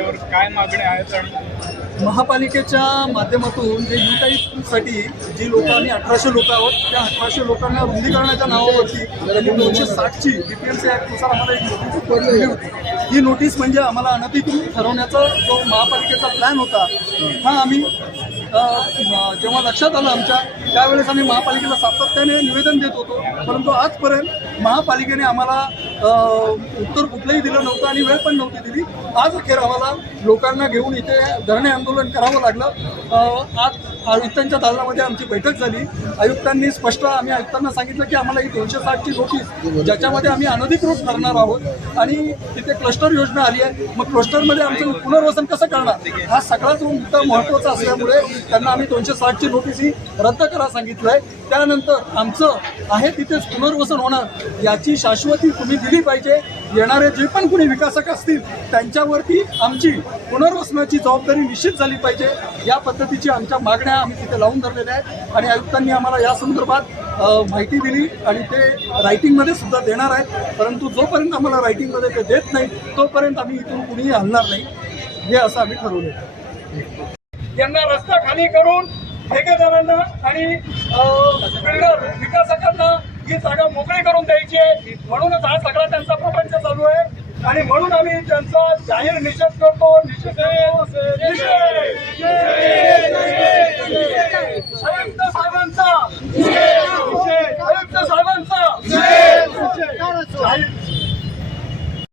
काय मागण्या आहेत आणि महापालिकेच्या माध्यमातून जे यू टाईपसाठी जी लोक आम्ही 1800 लोक आहोत त्या 1800 लोकांना रुंदीकरणाच्या नावावरती त्यांनी 260ची BPMC ॲक्टनुसार आम्हाला एक नोटीस दिली होती. ही नोटीस म्हणजे आम्हाला अनधिकृत ठरवण्याचा जो महापालिकेचा प्लॅन होता हा आम्ही जेव्हा लक्षात आलं आमच्या त्यावेळेस आम्ही महापालिकेला सातत्याने निवेदन देत होतो, परंतु आजपर्यंत महापालिकेने आम्हाला उत्तर कुठलंही दिलं नव्हतं आणि वेळ पण नव्हती दिली. आज अखेर आम्हाला लोकांना घेऊन इथे धरणे आंदोलन करावं लागलं. आज आयुक्तांच्या दालनामध्ये आमची बैठक झाली. आयुक्तांनी स्पष्ट आम्ही आयुक्तांना सांगितलं की आम्हाला ही 260ची नोटीस ज्याच्यामध्ये आम्ही अनधिकृत ठरणार आहोत आणि तिथे क्लस्टर योजना आली आहे. मग क्लस्टरमध्ये आमचं पुनर्वसन कसं करणार हा सगळाच मुद्दा महत्त्वाचा असल्यामुळे त्यांना आम्ही 260ची नोटीस ही रद्द करा सांगितलं आहे. त्यानंतर आमचं आहे तिथेच पुनर्वसन होणार याची शाश्वती तुम्ही दिली पाहिजे. येणारे जे पण कुणी विकासक असतील त्यांच्यावरती आमची पुनर्वसनाची जबाबदारी निश्चित झाली पाहिजे. या पद्धतीची आमच्या मागण्या आम्ही तिथे लावून धरलेल्या आहेत आणि आयुक्तांनी आम्हाला या संदर्भात माहिती दिली आणि ते रायटिंगमध्ये सुद्धा देणार आहेत. परंतु जोपर्यंत आम्हाला रायटिंगमध्ये ते देत नाही तोपर्यंत आम्ही इथून कुणीही हलणार नाही हे असं आम्ही ठरवलं. यांना रस्ता खाली करून ठेकेदारांना आणि बिल्डर विकासकांना ही जागा मोकळी करून द्यायची आहे. म्हणूनच हा सगळा त्यांचा प्रपंच चालू आहे आणि म्हणून आम्ही त्यांचा जाहीर निषेध करतो.